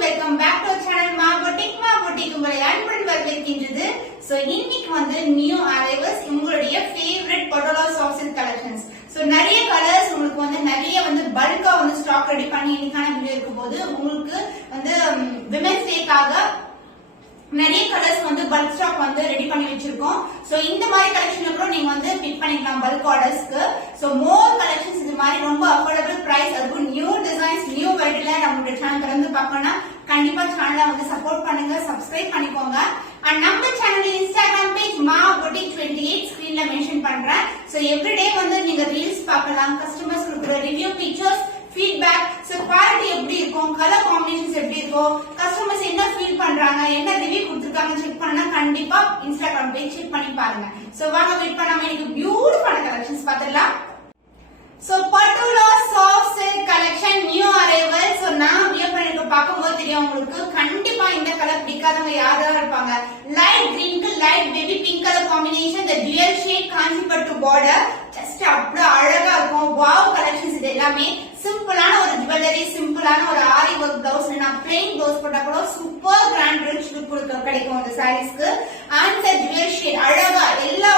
welcome back to our channel Ma Boutique உங்களை அன்புடன் வரவேற்கின்றது. So இன்னைக்கு வந்து நியூ அரைவல்ஸ் உங்களுடைய favourite patola soft silk collections. So நிறைய கலர்ஸ் உங்களுக்கு வந்து நிறைய வந்து பல்கா வந்து ஸ்டாக் ரெடி பண்ணி இன்னைக்கான வீடியோ இருக்கும்போது உங்களுக்கு வந்து விமென்ஸ் டேக்காக நிறைய கலர்ஸ் வந்து பல்க் ஸ்டாக் வந்து ரெடி பண்ணி வச்சிருக்கோம். சோ இந்த மாதிரி கலெக்ஷன் கூட நீங்க வந்து பிக் பண்ணிக்கலாம் பல்க் ஆர்டர்ஸ்க்கு. சோ மோர் கலெக்ஷன்ஸ் இந்த மாதிரி ரொம்ப அஃபோர்டபிள் பிரைஸ் அதுவும் நியூ டிசைன்ஸ் நியூ வெரைட்டில நம்மளுடைய சேனல் திறந்து பார்க்கணும்னா கண்டிப்பா சேனலை வந்து சப்போர்ட் பண்ணுங்க, சப்ஸ்கிரைப் பண்ணிக்கோங்க. அண்ட் நம்ம சேனல் இன்ஸ்டாகிராம் பேஜ் மா boutique 28 ஸ்கிரீன்ல மென்ஷன் பண்றேன். சோ எவ்ரிடே வந்து நீங்க ரீல்ஸ் பார்க்கலாம், கஸ்டமர்ஸ் கொடுக்குற review pictures feedback, so quality எப்படி இருக்கும், கலர் காம்பினேஷன்ஸ் எப்படி இருக்கும், கஸ்டமர்ஸ் என்ன ஃபீல் பண்றாங்க, என்ன ரிவ்யூ கொடுத்திருக்காங்க செக் பண்ணா கண்டிப்பா இன்ஸ்டாகிராம் பேஜ் செக் பண்ணி பாருங்க. சோ வாங்க வெயிட் பண்ணாம எனக்கு பியூட்டிஃபுல்லான கலெக்ஷன்ஸ் பார்த்துடலாம். So patola soft silk collection new arrival. So நான் வியர் பண்ணிட்டு பாக்கும்போது தெரியும் உங்களுக்கு கண்டிப்பா இந்த கலர் பிடிக்காதவங்க யாராவது இருப்பாங்க. லைட் கிரீனுக்கு light baby pink colour combination, இந்த dual shade Kanchipattu border just அப்படியே அழகா இருக்கும். வாவ் கலெக்ஷன்ஸ் இது எல்லாமே சிம்பிளான ஒரு ஜுவல்லரி, சிம்பிளான ஒரு ஆரி ஒர்க் பிளவுஸ், நான் பிளெயின் பிளவுஸ் போட்டா கூட சூப்பர் கிராண்ட் ரிச் லுக் கிடைக்கும் அந்த சாரீஸ்க்கு. அண்ட் டுயல் ஷேட் அழகா எல்லா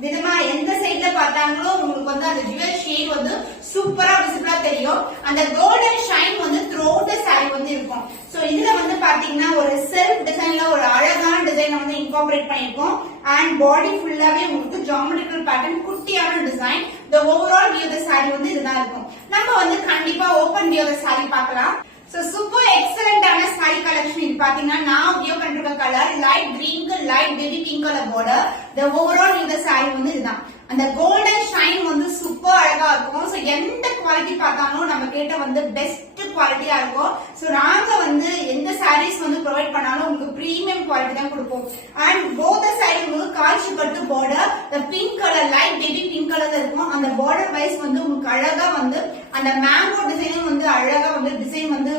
விதமா எந்த சைட்ல பார்த்தாங்களோ உங்களுக்கு வந்து அந்த ஜுவல் ஷேட் வந்து சூப்பரா விசிபிளா தெரியும். அந்த கோல்டன் ஷைன் வந்து த்ரோட் சாரி வந்து இருக்கும். சோ இதுல வந்து பாத்தீங்கன்னா ஒரு செல்ஃப் டிசைன்ல ஒரு அழகான டிசைன் வந்து இன்கார்பரேட் பண்ணிருக்கோம். அண்ட் பாடி ஃபுல்லாவே உங்களுக்கு ஜியோமெட்ரிக்கல் பேட்டர்ன் குட்டியான design. The overall view the sari வந்து இதுதான் இருக்கும். நம்ம வந்து கண்டிப்பா ஓபன் வியூ தி சாரி பார்க்கலாம். சோ சூப்பர் எக்ஸலென்ட்டான சாரி கலெக்ஷன். இது பாத்தீங்கன்னா நான் வியூ பண்ற கலர் லைட் கிரீனுக்கு light baby pink colour border. The overall இந்த சாரி வந்து இதுதான். அந்த கோல்டன் ஷைன் வந்து சூப்பர் அழகா இருக்கும். சோ எந்த குவாலிட்டி பார்த்தாலும் நம்ம கேட்ட வந்து பெஸ்ட் குவாலிட்டியா இருக்கும். சோ நாங்க வந்து எந்த சாரீஸ் வந்து ப்ரொவைட் பண்ணாலும் உங்களுக்கு பிரீமியம் குவாலிட்டி தான் கொடுப்போம். அண்ட் போத் சைடு உங்களுக்கு Kanchipattu border the pink colour light baby pink கலர்ல இருக்கும். அந்த பார்டர் வைஸ் வந்து உங்களுக்கு அழகா வந்து அந்த மேங்கோ டிசைனும் வந்து அழகா வந்து டிசைன் வந்து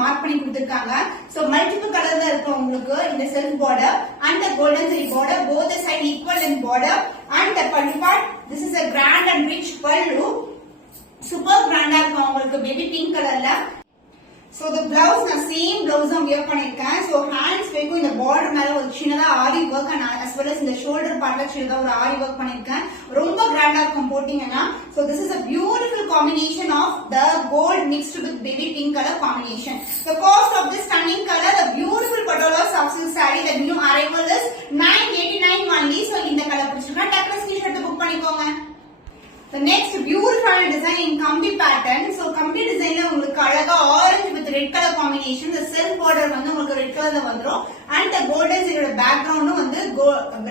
மார்க் பண்ணி கொடுத்திருக்காங்க. சோ மல்டிபிள் கலர்ல இருக்கும் உங்களுக்கு இந்த self border and the golden zari border, both the side equal in border. And the pallu part, this is a grand and rich pallu, super grand ஆ இருக்கும் உங்களுக்கு பேபி பிங்க் கலர்ல. So the blouse நான் same blouse தான் wear பண்ணிருக்கேன். So hands வெக்கும் இந்த border மேல ஒரு சின்னதா ஆரி work and as well as இந்த shoulder partல சின்னதா ஒரு ஆரி work பண்ணிருக்கேன். ரொம்ப கிராண்டா இருக்கும் போட்டிங்கன்னா. So this is a beautiful combination of the gold mixed with baby pink color combination. The cost of this stunning color, the beautiful patola soft silk saree, the new arrival is 989 only. So இந்த colour பிடிச்சிருக்கா டக்குனு screenshot book பண்ணிக்கோங்க. The next beautiful design in kambi pattern. So kambi designல உங்களுக்கு அழகா orange with red color combination. The self border வந்து உங்களுக்கு red colorல வந்துரும். And the golden zari background வந்து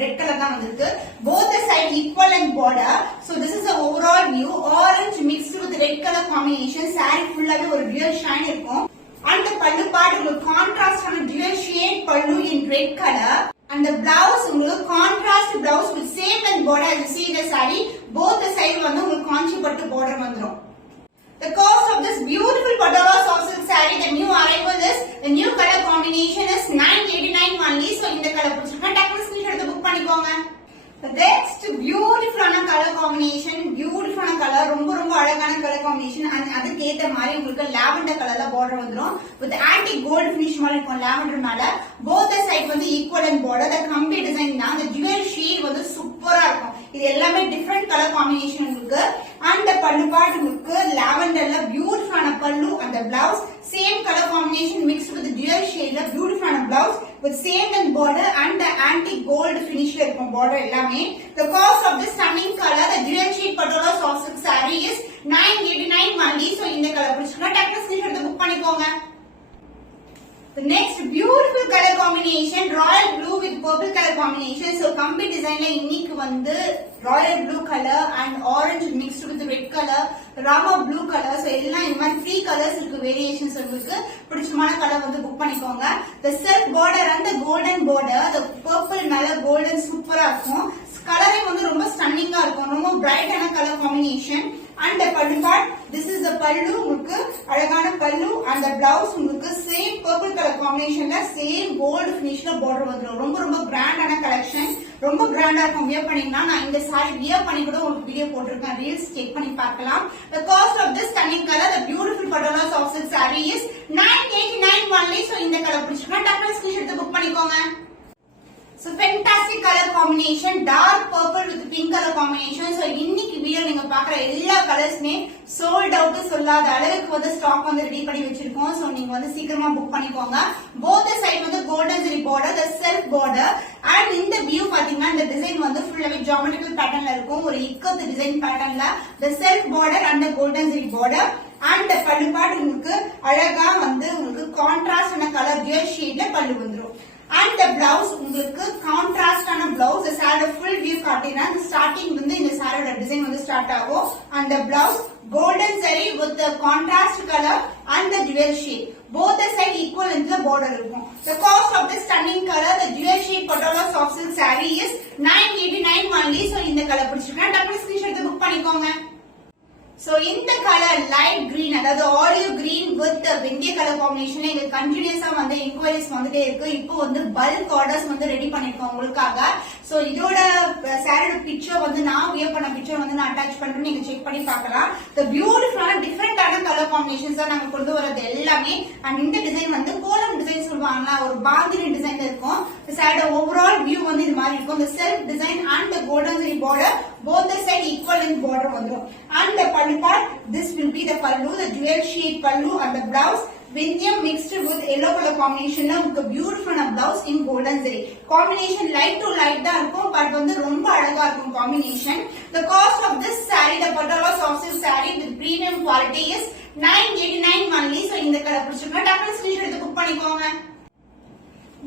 red color தான் வந்திருக்கு. Both the side equal and border. So this is the overall view. Orange mixed with red color combination. Saree fullaவே ஒரு dual shine இருக்கும். And the pallu part உங்களுக்கு contrast ஆன dual shade pallu in red color. And the blouse உங்களுக்கு contrast blouse with same and border as you see the saree. Both the side வந்து உங்களுக்கு காஞ்சிபட்டு border வந்துரும். The cost of this beautiful patola soft silk saree, the new arrival is, the new color combination is 989 only. So இந்த colour பிடிச்சிருக்கா டக்குனு screenshot எடுத்து book பண்ணிக்கோங்க. The next beautiful color combination, beautiful color, ரொம்ப ரொம்ப அழகான colour combination. and அதுக்கு ஏத்த மாதிரி உங்களுக்கு லாவெண்டர் கலர்ல border வந்துரும் with antique gold finish மாதிரி இருக்கும் லாவெண்டர்னால. both the side வந்து equal and border. the கம்பி டிசைன் தான் the dual shade வந்து சூப்பரா இருக்கும். இது எல்லாமே டிஃபரண்ட் கலர் காம்பினேஷன் இருக்கு. and the pallu part உங்களுக்கு லாவெண்டர்ல பியூட்டிஃபுல்லான pallu and the blouse same color combination mixed with the dual shade ல பியூட்டிஃபுல்லான blouse with same and border and the antique gold finish ல இருக்கும் border எல்லாமே. The cost of this stunning color, the dual shade patola soft silk saree is 989 only. So இந்த colour பிடிச்சிருக்கா டக்குனு screenshot எடுத்து book பண்ணிக்கோங்க. The next beautiful color combination, royal blue with purple color combination. So kambi design ல இன்னைக்கு வந்து royal blue color and orange mixed with red color, rama blue color. So எல்லாம் இந்த மாதிரி 3 colors இருக்கு variations உங்களுக்கு பிடிச்சமான கலர் வந்து புக் பண்ணிக்கோங்க. The self border and the golden border, the purple மேல golden சூப்பரா இருக்கும். கலரே வந்து ரொம்ப ஸ்டன்னிங்கா இருக்கும். ரொம்ப பிரைட்டான colour combination. and the pallu part, this is the pallu உங்களுக்கு அழகான pallu and the blouse உங்களுக்கு same purple color combination ல same gold finish ல border வந்துரும். ரொம்ப ரொம்ப கிராண்டான கலெக்ஷன். ரொம்ப கிராண்டா இருக்கும் வியர் பண்ணீங்கன்னா. நான் இந்த saree வியர் பண்ணி கூட உங்களுக்கு வீடியோ போட்டுருக்கேன், ரீல்ஸ் செக் பண்ணி பார்க்கலாம். The cost of this stunning color, the beautiful patola soft silk saree is 989 only. So இந்த கலர் பிடிச்சிருக்கா டக்குனு ஸ்கிரீன்ஷாட் எடுத்து புக் பண்ணிக்கோங்க. So fantastic color combination, dark purple with pink color combination. So இன்னைக்கு video நீங்க பாக்குற எல்லா கலர்ஸ்மே sold out சொல்லாத அளவுக்கு வந்து ஸ்டாக் வந்து ரெடி பண்ணி வச்சிருக்கோம். சோ நீங்க வந்து சீக்கிரமா புக் பண்ணிக்கோங்க. both side வந்து golden zari border, the self border and இந்த view பாத்தீங்கன்னா இந்த டிசைன் வந்து ஃபுல்லாவே geometrical patternல இருக்கும். ஒரு இக்கத்து டிசைன் பேட்டர்ன்ல the self border and the golden zari border and பல்லு பார்ட் உங்களுக்கு அழகா வந்து உங்களுக்கு கான்ட்ராஸ்டான கலர் டியூல் ஷேட்ல பல்லு வந்துரும். And the blouse உங்களுக்கு கான்ட்ராஸ்ட் ஆன blouse the saree full view காட்டினா ஸ்டார்டிங் வந்து இந்த சாரியோட டிசைன் வந்து ஸ்டார்ட் ஆகும். and the blouse golden saree with the contrast color and the dual shade both the side equal in the border இருக்கும். the cost of this stunning color the dual shade patola soft silk saree is 989 only. so இந்த colour பிடிச்சிருக்கா டக்குனு screenshot எடுத்து book பண்ணிக்கோங்க. So இந்த colour light green அதாவது olive green with வெந்தய colour காம்பினேஷன்ல எங்களுக்கு கண்டினியூஸா வந்து என்கொயரிஸ் வந்துட்டே இருக்கு. இப்போ வந்து பல்க் ஆர்டர்ஸ் வந்து ரெடி பண்ணிருக்கோம் உங்களுக்காக. சோ இதோட சாரியோட பிக்சர் வந்து நான் வியர் பண்ண பிக்சர் வந்து நான் அட்டாச் பண்றேன், நீங்க செக் பண்ணி பார்க்கலாம். the பியூட்டிஃபுல்லான டிஃபரெண்டான கலர் காம்பினேஷன்ஸ் தான் நாங்க கொண்டு வரது எல்லாமே. அண்ட் இந்த டிசைன் வந்து கோலம் டிசைன் சொல்லுவாங்க, ஒரு பாந்தினி டிசைன் இருக்கும். சாரியோட ஓவரால் வியூ வந்து இது மாதிரி இருக்கும். the self design and the golden zari border both the side equal in border வந்துரும். and the pallu part this will be the pallu, the dual shade pallu and the blouse Vindhyam mixed with yellow color combination உங்களுக்கு பியூட்டிஃபுல்லான blouse in golden zari combination light to light தான் இருக்கும், but வந்து ரொம்ப அழகா இருக்கும் combination. the cost of this saree the Patola soft silk saree with premium quality is 989 only. so இந்த colour பிடிச்சிருக்கா டக்குனு ஸ்கிரீன்ஷாட் எடுத்து புக் பண்ணிக்கோங்க.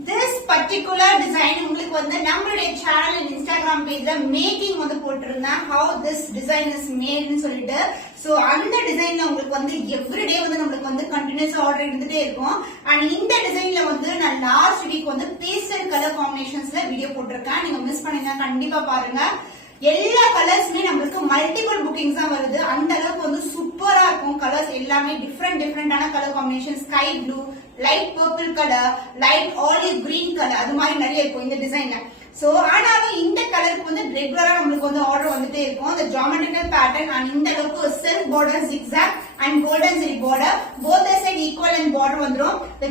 This particular design உங்களுக்கு வந்து நம்மளுடைய சேனல் இன்ஸ்டாகிராம் பேஜ்ல மேக்கிங் வந்து போட்டிருந்தேன் how this design is made னு சொல்லிட்டு. சோ அந்த டிசைன்ல உங்களுக்கு வந்து எவ்ரிடே வந்து நம்மளுக்கு வந்து கண்டினியூஸ் ஆர்டர் இருந்துட்டே இருக்கும். அண்ட் இந்த டிசைன்ல வந்து நான் லாஸ்ட் வீக் வந்து பேஸ்டல் கலர் காம்பினேஷன்ஸ்ல வீடியோ போட்டிருக்கேன், நீங்க மிஸ் பண்ணீங்க கண்டிப்பா பாருங்க. எல்லா கலர்ஸ்மே நம்மளுக்கு மல்டிபிள் புக்கிங்ஸ் தான் வருது, அந்த அளவுக்கு வந்து சூப்பரா இருக்கும். கலர்ஸ் எல்லாமே டிஃபரெண்டான colour combination, sky blue, light purple colour, light olive green colour, அது மாதிரி நிறைய இருக்கும் இந்த டிசைன்ல. சோ ஆனாலும் இந்த கலருக்கு வந்து ரெகுலரா நம்மளுக்கு வந்து ஆர்டர் வந்துட்டே இருக்கும். the geometrical pattern and இந்த அளவுக்கு self border zigzag and golden zari border both the side equal and border வந்துரும். the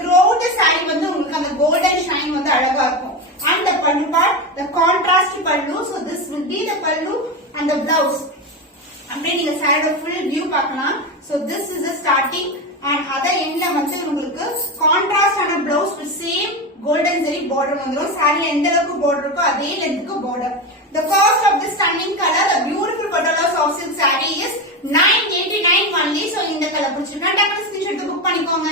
throughout the saree வந்து உங்களுக்கு அந்த golden shine வந்து அழகா இருக்கும். and the pallu part the contrast pallu, so this will be the pallu and the blouse. அப்படியே நீங்க சாரியோட full view பார்க்கலாம். so this is the starting and other endல வந்து உங்களுக்கு கான்ட்ராஸ்ட் ஆன blouse with same golden zari border வந்துரும். சாரில எந்த அளவுக்கு border இருக்கோ அதே லென்த்க்கு border. the cost of this stunning color the beautiful Patola soft silk saree is 989 only. so இந்த colour பிடிச்சிருக்கா டக்குனு ஸ்கிரீன்ஷாட் எடுத்து புக் பண்ணிக்கோங்க.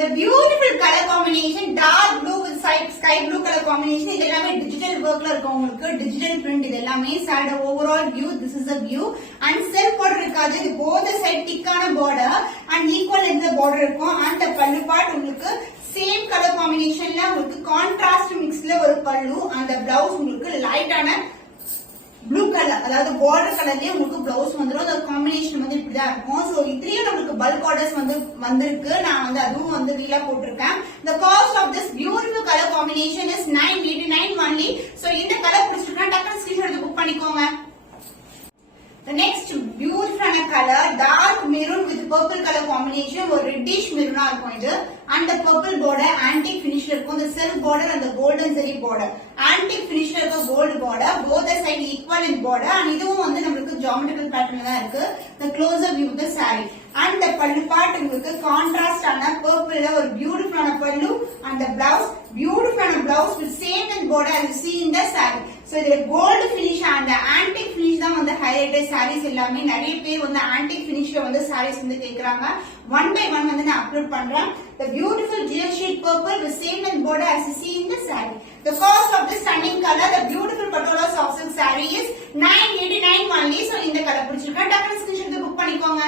the beautiful color combination dark blue with sky blue color combination இது எல்லாமே digital வர்க்ல இருக்கும், உங்களுக்கு digital print இது எல்லாமே. சாரியோட overall view this is the view and self border இருக்காது, இது both side திக்கான border and equal இந்த border இருக்கும். and the pallu part உங்களுக்கு சேம் கலர் காம்பினேஷன்ல உங்களுக்கு கான்ட்ராஸ்ட் மிக்ஸ்ல ஒரு பல்லு, அந்த blouse உங்களுக்கு லைட்டான ப்ளூ கலர் அதாவது பார்டர் கலர்லயே உங்களுக்கு பிளவுஸ் வந்துரும். அந்த காம்பினேஷன் வந்து இப்படிதான் இருக்கும். சோ இதுலயும் நமக்கு பல்க் ஆர்டர்ஸ் வந்து வந்திருக்கு, நான் வந்து அதுவும் வந்து ரீலா போட்டிருக்கேன். the cost of this beautiful color combination is 989 only. so இந்த கலர் பிடிச்சிருக்கா டக்குனு ஸ்கிரீன்ஷாட் எடுத்து புக் பண்ணிக்கோங்க. the next beautiful color dark maroon with purple color combination ஒரு reddish maroon இருக்கும் இது. and the purple border antique finish இருக்கும். the self border and the golden zari border antique finish இருக்க gold border both the side equal in border and இதுவும் வந்து நமக்கு geometrical pattern தான் இருக்கு. the closer view of the saree and the pallu part உங்களுக்கு contrast ஆன purple ஒரு beautiful ஆன pallu and the blouse beautiful ஆன blouse with same in border as you see in the saree. so இதுல gold finish and antique finish தான் வந்து highlighted sarees எல்லாமே. நிறைய பேர் வந்து antique finishல வந்து sarees வந்து கேக்குறாங்க, one by one வந்து நான் அப்லோட் பண்றேன். the beautiful dual shade purple with same in border as you see in the saree. the cost of this stunning color the beautiful Patola soft silk saree is 989 only. so இந்த colour பிடிச்சிருக்கா டக்குனு screenshot எடுத்து book பண்ணிக்கோங்க.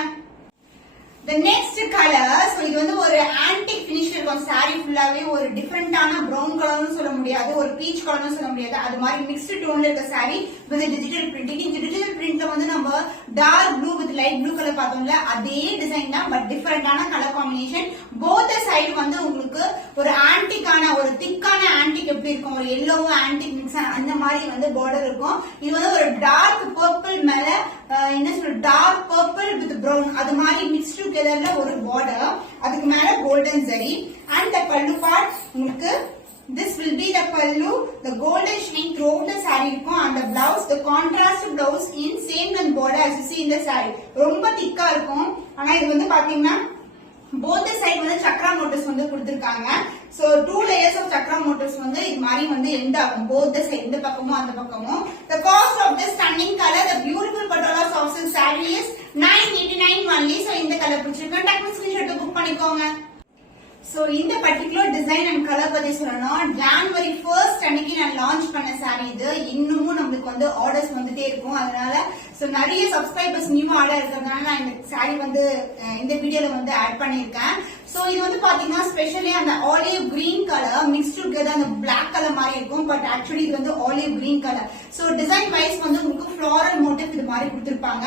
the next color so இது வந்து ஒரு antique finish இருக்கும். saree ஃபுல்லாவே ஒரு டிஃபரெண்டான brown கலர்னு சொல்ல முடியாது, ஒரு பீச் கலர்னு சொல்ல முடியாது, அது மாதிரி mixed tone இருக்க saree with digital print. இந்த digital printல வந்து நம்ம dark blue with light blue color பார்த்தோம்ல அதே டிசைன் தான், பட் டிஃபரெண்டான கலர் காம்பினேஷன். போத் சைடு வந்து உங்களுக்கு ஒரு ஆன்டிக்கான ஒரு திக்கான ஆன்டிக் எப்படி இருக்கும், ஒரு எல்லோவும் ஆன்டிக் மிக்ஸ் அந்த மாதிரி வந்து பார்டர் இருக்கும். இது வந்து ஒரு டார்க் பர்பிள் மேல என்ன சொல்ற டார்க் பர்பிள் வித் ப்ரௌன் அது மாதிரி மிக்ஸ் டுகெதர்ல ஒரு பார்டர். அதுக்கு மேல கோல்டன் ஜரி. அண்ட் the பல்லு பார்ட் உங்களுக்கு this will be the pallu, the golden shine throughout the saree இருக்கும். and the blouse, the contrast blouse in same length border as you see in the saree. ரொம்ப திக்கா இருக்கும். ஆனா இது வந்து பாத்தீங்கன்னா both the side வந்து சக்ரா மோட்டிவ்ஸ் வந்து கொடுத்திருக்காங்க. so 2 layers of chakra motifs வந்து இது மாதிரி வந்து எண்ட் ஆகும் both the side, இந்த பக்கமும் அந்த பக்கமும். the cost of this stunning color, the beautiful patola soft silk saree is 989 only. so இந்த கலர் பிடிச்சிருக்கா டக்குனு ஸ்கிரீன்ஷாட் புக் பண்ணிக்கோங்க. சோ இந்த பர்టిక్యులர் டிசைன் அண்ட் கலர் பத்தி சொல்லணும். ஜனவரி 1st அன்னைக்கு நான் லான்ச் பண்ண சாரி இது. இன்னமும் நமக்கு வந்து ஆர்டர்ஸ் வந்துட்டே இருக்கும். அதனால சோ நிறைய சப்ஸ்கிரைபர்ஸ் நியூ ஆர்டர் இருக்கிறதுனால நான் இந்த சாரி வந்து இந்த வீடியோல வந்து ஆட் பண்ணிருக்கேன். சோ இது வந்து பாத்தீங்கன்னா ஸ்பெஷலி அந்த olive green colour mix together அந்த பிளாக் கலர் மாதிரி இருக்கும். பட் ஆக்சுவலி இது வந்து olive green colour. So design wise வந்து உங்களுக்கு ஃப்ளோரல் மோட்டிவ் இது மாதிரி கொடுத்திருப்பாங்க.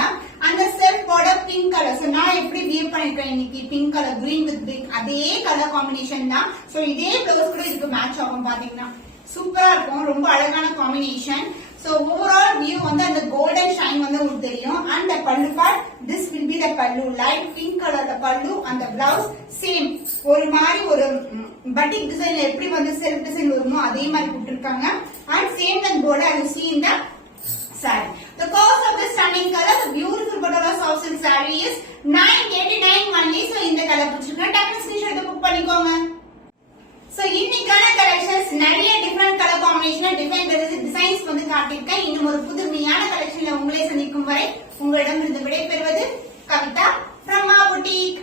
அந்த self border pink colour. So நான் எப்படி வியர் பண்ணிருக்கேன் இன்னைக்கு pink colour green with pink அதே கலர் காம்பினேஷன் தான். சோ இதே பிளவுஸ் கூட இதுக்கு மேட்ச் ஆகும். பாத்தீங்கன்னா சூப்பரா இருக்கும். ரொம்ப அழகான காம்பினேஷன். சோ ஓவரால் வியூ வந்து அந்த கோல்டன் ஷைன் வந்து உங்களுக்கு தெரியும். and the pallu part, this will be the pallu, light pink color the pallu and the blouse same ஒரு மாதிரி ஒரு பட்டிக் டிசைன் எப்படி வந்து செல்ஃப் டிசைன் வருமோ அதே மாதிரி கொடுத்திருக்காங்க. and same length border as you see in the saree. the cost of this stunning color, the beautiful patola soft silk saree is 989 only. so இந்த கலர் பிடிச்சிருக்கா டக்குனு ஸ்கிரீன்ஷாட் புக் பண்ணிக்கோங்க. சோ இன்னைக்கான collections நிறைய different colour combination different designs வந்து காட்டியிருக்கேன். இன்னும் ஒரு புதுமையான கலெக்ஷன்ல உங்களை சந்திக்கும் வரை உங்களிடம் இருந்து விடைபெறுவது கவிதா from our boutique.